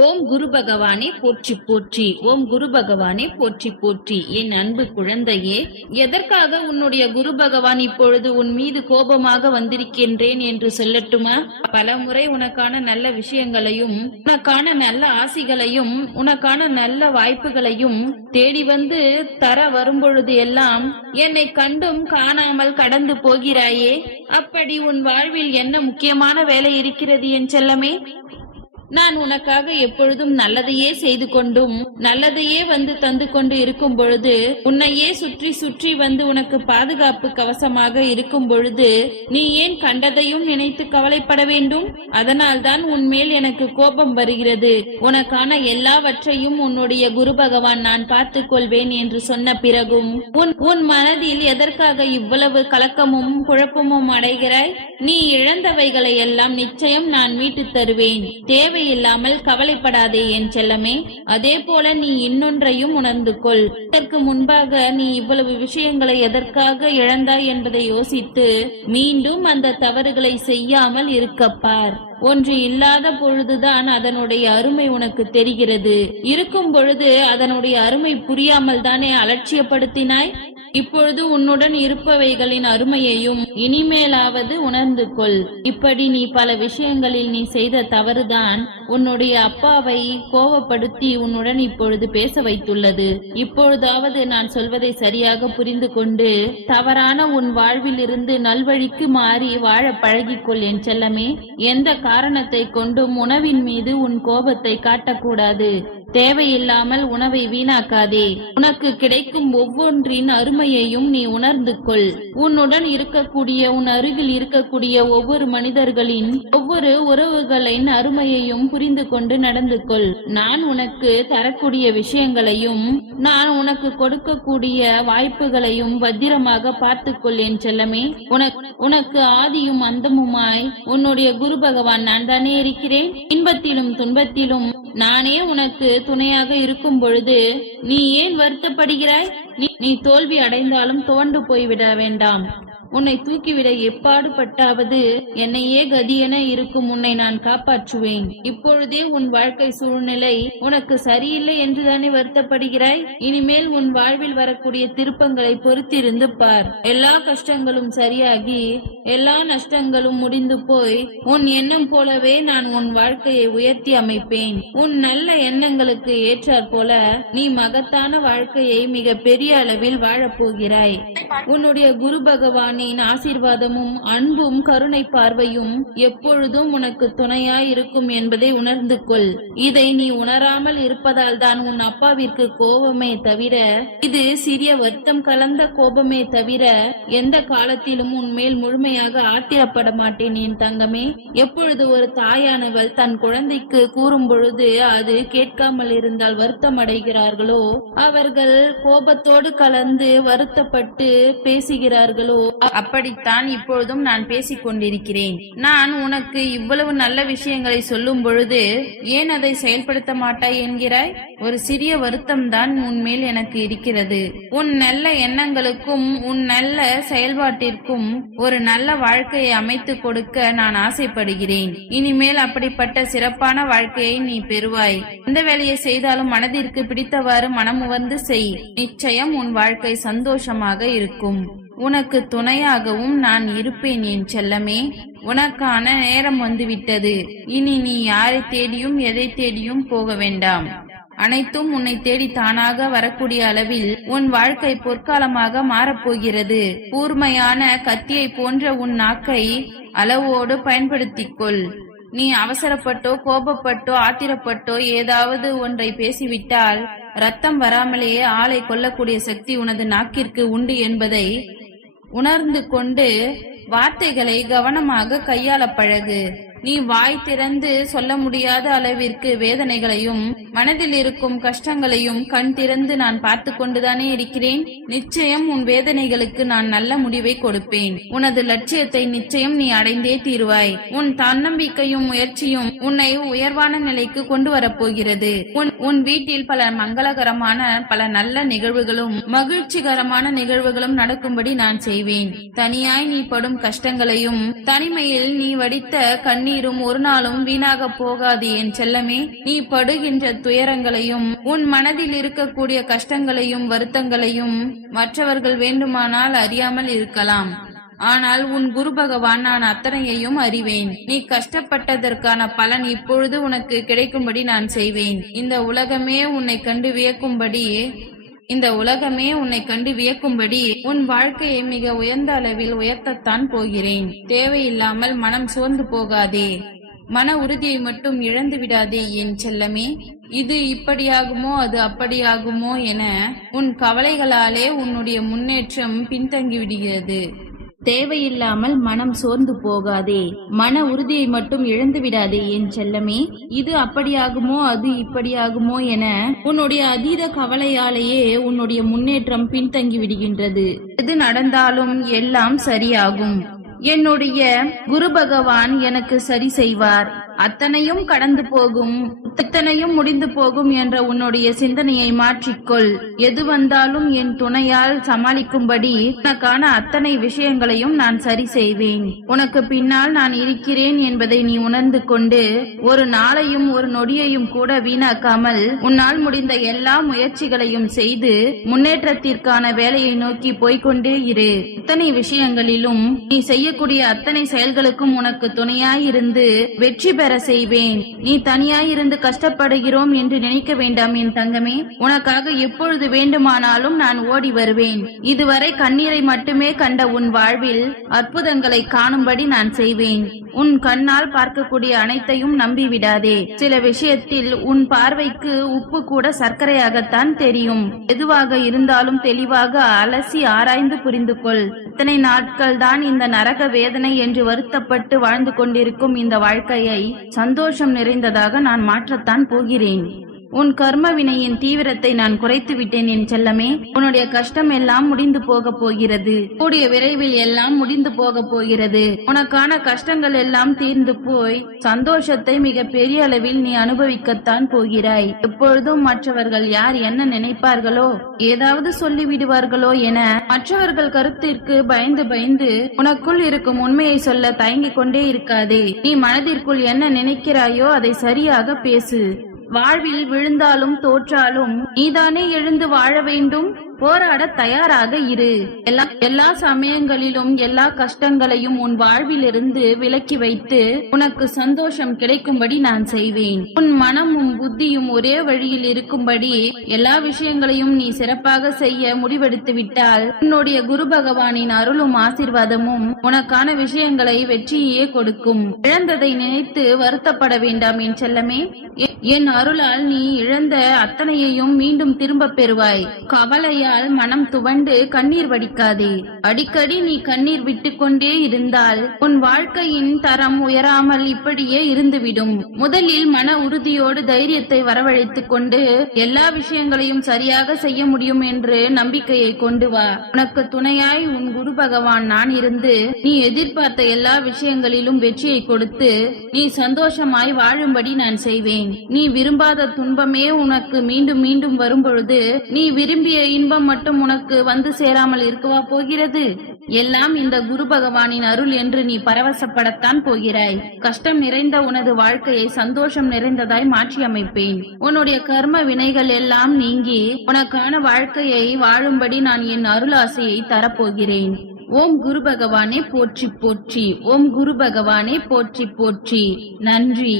ஓம் குரு பகவானே போற்றி போற்றி ஓம் குரு பகவானே போற்றி போற்றி. என் அன்பு குழந்தையே எதற்காக உன்னுடைய குரு பகவான் இப்பொழுது உன் மீது கோபமாக வந்திருக்கின்றேன் என்று சொல்லட்டுமா? பலமுறை உனக்கான நல்ல விஷயங்களையும் உனக்கான நல்ல ஆசிகளையும் உனக்கான நல்ல வாய்ப்புகளையும் தேடி வந்து தர வரும்பொழுது எல்லாம் என்னை கண்டும் காணாமல் கடந்து போகிறாயே. அப்படி உன் வாழ்வில் என்ன முக்கியமான வேலை இருக்கிறது என் செல்லமே? நான் உனக்காக எப்பொழுதும் நல்லதையே செய்து கொண்டும் நல்லதையே வந்து தந்து கொண்டு இருக்கும் பொழுது உன்னையே சுற்றி சுற்றி வந்து உனக்கு பாதுகாப்பு கவசமாக இருக்கும் பொழுது நீ ஏன் கண்டதையும் நினைத்து கவலைப்பட வேண்டும்? அதனால்தான் உன்மேல் எனக்கு கோபம் வருகிறது. உனக்கான எல்லாவற்றையும் உன்னுடைய குரு பகவான் நான் பார்த்துக் கொள்வேன் என்று சொன்ன பிறகும் உன் உன் மனதில் எதற்காக இவ்வளவு கலக்கமும் குழப்பமும் அடைகிறாய்? நீ இழந்தவைகளை எல்லாம் நிச்சயம் நான் மீட்டு தருவேன். தேவை தேவையில்லாமல் கவலைப்படாதே என் செல்லமே. அதே போல நீ இன்னொன்றையும் உணர்ந்து கொள் இதற்கு முன்பாக நீ இவ்வளவு விஷயங்களை எதற்காக இழந்தாய் என்பதை யோசித்து மீண்டும் அந்த தவறுகளை செய்யாமல் இருக்கப்பார் ஒன்று இல்லாத பொழுதுதான் அதனுடைய அருமை உனக்கு தெரிகிறது. இருக்கும் பொழுது அதனுடைய அருமை புரியாமல் தானே அலட்சியப்படுத்தினாய்? இப்பொழுது உன்னுடன் இருப்பவைகளின் அருமையையும் இனிமேலாவது உணர்ந்து கொள் இப்படி நீ பல விஷயங்களில் நீ செய்த தவறுதான். உன்னுடைய அப்பாவை கோவப்படுத்தி உன்னுடன் இப்பொழுது பேச வைத்துள்ளது. இப்பொழுதாவது நான் சொல்வதை சரியாக புரிந்து கொண்டு தவறான உன் வாழ்வில் இருந்து நல்வழிக்கு மாறி வாழ பழகிக்கொள் என் செல்லமே. எந்த காரணத்தை கொண்டும் உணவின் மீது உன் கோபத்தை காட்டக்கூடாது. தேவையில்லாமல் உணவை வீணாக்காதே. உனக்கு கிடைக்கும் ஒவ்வொன்றின் அருமையையும் நீ உணர்ந்து கொள். உன்னுடன் இருக்கக்கூடிய உன் அருகில் இருக்கக்கூடிய ஒவ்வொரு மனிதர்களின் ஒவ்வொரு உறவுகளின் அருமையையும் புரிந்து கொண்டு நடந்து கொள் நான் உனக்கு தரக்கூடிய விஷயங்களையும் நான் உனக்கு கொடுக்கக்கூடிய வாய்ப்புகளையும் பத்திரமாக பார்த்துக்கொள் என் செல்லமே. உனக்கு ஆதியும் அந்தமுமாய் உன்னுடைய குரு பகவான் நான் தானே இருக்கிறேன். இன்பத்திலும் துன்பத்திலும் நானே உனக்கு துணையாக இருக்கும் பொழுது நீ ஏன் வருத்தப்படுகிறாய்? நீ நீ தோல்வி அடைந்தாலும் துவண்டு போய்விட வேண்டாம். உன்னை தூக்கிவிட எப்பாடுபட்டாவது என்னையே கதியென இருக்கும் உன்னை நான் காப்பாற்றுவேன். இப்பொழுதே உன் வாழ்க்கை சூழ்நிலை உனக்கு சரியில்லை என்றுதானே வருத்தப்படுகிறாய்? இனிமேல் உன் வாழ்வில் வரக்கூடிய திருப்பங்களை பொறுத்திருந்து பார். எல்லா கஷ்டங்களும் சரியாகி எல்லா நஷ்டங்களும் முடிந்து போய் உன் எண்ணம் போலவே நான் உன் வாழ்க்கையை உயர்த்தி அமைப்பேன். உன் நல்ல எண்ணங்களுக்கு ஏற்றாற் போல நீ மகத்தான வாழ்க்கையை மிக பெரிய அளவில் வாழப்போகிறாய். உன்னுடைய குரு அவனின் ஆசீர்வாதமும் அன்பும் கருணை பார்வையும் எப்பொழுதும் உனக்கு துணையாய் இருக்கும் என்பதை உணர்ந்து கொள். இதை நீ உணராமல் இருப்பதால் தான் உன் அப்பாவிற்கு கோபமே தவிர இது சிறிய வருத்தம் கலந்த கோபமே தவிர எந்த காலத்திலும் உன் மேல் முழுமையாக ஆத்திரப்பட மாட்டேன் என் தங்கமே. எப்பொழுது ஒரு தாயானவள் தன் குழந்தைக்கு கூறும் பொழுது அது கேட்காமல் இருந்தால் வருத்தம் அடைகிறார்களோ? அவர்கள் கோபத்தோடு கலந்து வருத்தப்பட்டு பேசுகிறார்களோ? அப்படித்தான் இப்பொழுதும் நான் பேசிக் கொண்டிருக்கிறேன் நான் உனக்கு இவ்வளவு நல்ல விஷயங்களை சொல்லும் பொழுது ஏன் அதை செயல்படுத்த மாட்டாய் என்கிறாய்? ஒரு சிறிய வருத்தம் தான் உன்மேல் எனக்கு இருக்கிறது. உன் நல்ல எண்ணங்களுக்கும் உன் நல்ல செயல்பாட்டிற்கும் ஒரு நல்ல வாழ்க்கையை அமைத்து கொடுக்க நான் ஆசைப்படுகிறேன். இனிமேல் அப்படிப்பட்ட சிறப்பான வாழ்க்கையை நீ பெறுவாய். எந்த வேலையை செய்தாலும் மனதிற்கு பிடித்தவாறு மனமுவந்து செய். நிச்சயம் உன் வாழ்க்கை சந்தோஷமாக இருக்கும். உனக்கு துணையாகவும் நான் இருப்பேன் என் செல்லமே. உனக்கான நேரம் வந்துவிட்டது. இனி நீ யாரை தேடியும் எதை தேடியும் போக வேண்டாம். அனைத்தும் உன்னை தேடி தானாக வரக்கூடிய அளவில் உன் வாழ்க்கை பொற்காலமாக மாறப்போகிறது. கூர்மையான கத்தியை போன்ற உன் நாக்கை அளவோடு பயன்படுத்திக் கொள் நீ அவசரப்பட்டோ கோபப்பட்டோ ஆத்திரப்பட்டோ ஏதாவது ஒன்றை பேசிவிட்டால் ரத்தம் வராமலேயே ஆளை கொல்லக்கூடிய சக்தி உனது நாக்கிற்கு உண்டு என்பதை உணர்ந்து கொண்டு வார்த்தைகளை கவனமாக கையாள பழகு. நீ வாய் திறந்து சொல்ல முடியாத அளவிற்கு வேதனைகளையும் மனதில் இருக்கும் கஷ்டங்களையும் கண் திறந்து நான் பார்த்து கொண்டுதானே இருக்கிறேன்? நிச்சயம் உன் வேதனைகளுக்கு நான் நல்ல முடிவை கொடுப்பேன். உனது லட்சியத்தை நிச்சயம் நீ அடைந்தே தீர்வாய். உன் தன்னம்பிக்கையும் முயற்சியும் உன்னை உயர்வான நிலைக்கு கொண்டு வரப்போகிறது. உன் உன் வீட்டில் பல மங்களகரமான பல நல்ல நிகழ்வுகளும் மகிழ்ச்சிகரமான நிகழ்வுகளும் நடக்கும்படி நான் செய்வேன். தனியாய் நீ படும் கஷ்டங்களையும் தனிமையில் நீ வடித்த கண்ணீர் கண்ணீரும் ஒரு நாளும் வீணாக போகாது என் செல்லமே நீ படுகின்ற துயரங்களையும் உன் மனதில் இருக்கக்கூடிய கஷ்டங்களையும் வருத்தங்களையும் மற்றவர்கள் வேண்டுமானால் அறியாமல் இருக்கலாம். ஆனால் உன் குரு பகவான் நான் அத்தனையையும் அறிவேன். நீ கஷ்டப்பட்டதற்கான பலன் இப்பொழுது உனக்கு கிடைக்கும்படி நான் செய்வேன். இந்த உலகமே உன்னை கண்டு வியக்கும்படி இந்த உலகமே உன்னை கண்டு வியக்கும்படி உன் வாழ்க்கையை மிக உயர்ந்த அளவில் உயர்த்தத்தான் போகிறேன். தேவையில்லாமல் மனம் சோர்ந்து போகாதே. மன உறுதியை மட்டும் இழந்து விடாதே என் செல்லமே. இது இப்படியாகுமோ அது அப்படியாகுமோ என உன் கவலைகளாலே உன்னுடைய முன்னேற்றம் பின்தங்கி விடுகிறது தேவையில்லாமல் மனம் சோர்ந்து போகாதே. மன உறுதியை மட்டும் இழந்து விடாதே என் செல்லமே. இது அப்படியாகுமோ அது இப்படியாகுமோ என உன்னுடைய அதீத கவலையாலேயே உன்னுடைய முன்னேற்றம் பின்தங்கி விடுகின்றது. எது நடந்தாலும் எல்லாம் சரியாகும். என்னுடைய குரு பகவான் எனக்கு சரி செய்வார். அத்தனையும் கடந்து போகும் இத்தனையும் முடிந்து போகும் என்ற உன்னுடைய சிந்தனையை மாற்றிக்கொள். எது வந்தாலும் என் துணையால் சமாளிக்கும்படி உனக்கான அத்தனை விஷயங்களையும் நான் சரி செய்வேன். உனக்கு பின்னால் நான் இருக்கிறேன் என்பதை நீ உணர்ந்து கொண்டு ஒரு நாளையும் ஒரு நொடியையும் கூட வீணாக்காமல் உன்னால் முடிந்த எல்லா முயற்சிகளையும் செய்து முன்னேற்றத்திற்கான வேலையை நோக்கி போய்கொண்டே இரு. இத்தனை விஷயங்களிலும் நீ செய்யக்கூடிய அத்தனை செயல்களுக்கும் உனக்கு துணையாயிருந்து வெற்றி பெற செய்வேன். நீ தனியாயிருந்து கஷ்டப்படுகிறோம் என்று நினைக்க வேண்டாம் என் தங்கமே. உனக்காக எப்பொழுது வேண்டுமானாலும் நான் ஓடி வருவேன். இதுவரை கண்ணீரை மட்டுமே கண்ட உன் வாழ்வில் அற்புதங்களை காணும்படி நான் செய்வேன். உன் கண்ணால் பார்க்கக்கூடிய அனைத்தையும் நம்பிவிடாதே. சில விஷயத்தில் உன் பார்வைக்கு உப்பு கூட சர்க்கரையாகத்தான் தெரியும். எதுவாக இருந்தாலும் தெளிவாக அலசி ஆராய்ந்து புரிந்து கொள் இத்தனை நாட்கள் தான் இந்த நரக வேதனை என்று வருத்தப்பட்டு வாழ்ந்து கொண்டிருக்கும் இந்த வாழ்க்கையை சந்தோஷம் நிறைந்ததாக நான் மாற்றத்தான் போகிறேன். உன் கர்ம வினையின் தீவிரத்தை நான் குறைத்து விட்டேன் என் செல்லமே. உன்னுடைய கஷ்டம் எல்லாம் முடிந்து போக போகிறது. கூடிய விரைவில் எல்லாம் முடிந்து போக போகிறது. உனக்கான கஷ்டங்கள் எல்லாம் தீர்ந்து போய் சந்தோஷத்தை மிக பெரிய அளவில் நீ அனுபவிக்கத்தான் போகிறாய். எப்பொழுதும் மற்றவர்கள் யார் என்ன நினைப்பார்களோ ஏதாவது சொல்லி விடுவார்களோ என மற்றவர்கள் கருத்திற்கு பயந்து பயந்து உனக்குள் இருக்கும் உண்மையை சொல்ல தயங்கிக் கொண்டே இருக்காதே. நீ மனதிற்குள் என்ன நினைக்கிறாயோ அதை சரியாக பேசு. வாழ்வில் விழுந்தாலும் தோற்றாலும் நீதானே எழுந்து வாழ வேண்டும்? போராட தயாராக இரு. எல்லா எல்லா சமயங்களிலும் எல்லா கஷ்டங்களையும் உன் வாழ்விலிருந்து விலக்கி வைத்து உனக்கு சந்தோஷம் கிடைக்கும்படி நான் செய்வேன். உன் மனமும் புத்தியும் ஒரே வழியில் இருக்கும்படி எல்லா விஷயங்களையும் நீ சிறப்பாக செய்ய முடிவெடுத்து விட்டால் உன்னுடைய குரு பகவானின் அருளும் ஆசிர்வாதமும் உனக்கான விஷயங்களை வெற்றியே கொடுக்கும். இழந்ததை நினைத்து வருத்தப்பட வேண்டாம் என் செல்லமே. என் அருளால் நீ இழந்த அத்தனையையும் மீண்டும் திரும்ப பெறுவாய். கவலையா கவலையால் மனம் துவண்டு கண்ணீர் வடிக்காதே. அடிக்கடி நீ கண்ணீர் விட்டுக்கொண்டே இருந்தால் உன் வாழ்க்கையின் தரம் உயராமல் இப்படியே இருந்துவிடும். முதலில் மன உறுதியோடு தைரியத்தை வரவழைத்துக் கொண்டு எல்லா விஷயங்களையும் சரியாக செய்ய முடியும் என்று நம்பிக்கையை கொண்டு வா. உனக்கு துணையாய் உன் குரு பகவான் நான் இருந்து நீ எதிர்பார்த்த எல்லா விஷயங்களிலும் வெற்றியை கொடுத்து நீ சந்தோஷமாய் வாழும்படி நான் செய்வேன். நீ விரும்பாத துன்பமே உனக்கு மீண்டும் மீண்டும் வரும்பொழுது நீ விரும்பிய இன்பம் மட்டும் உனக்கு வந்து சேராமல் இருக்கவா போகிறது? எல்லாம் இந்த குரு பகவானின் அருள் என்று நீ பரவசப்படத்தான் போகிறாய். கஷ்டம் நிறைந்த உனது வாழ்க்கையை சந்தோஷம் நிறைந்ததாய் மாற்றி அமைப்பேன் உன்னுடைய கர்ம வினைகள் எல்லாம் நீங்கி உனக்கான வாழ்க்கையை வாழும்படி நான் என் அருளாசையை தரப்போகிறேன். ஓம் குரு பகவானே போற்றி போற்றி. ஓம் குரு பகவானே போற்றி போற்றி. நன்றி.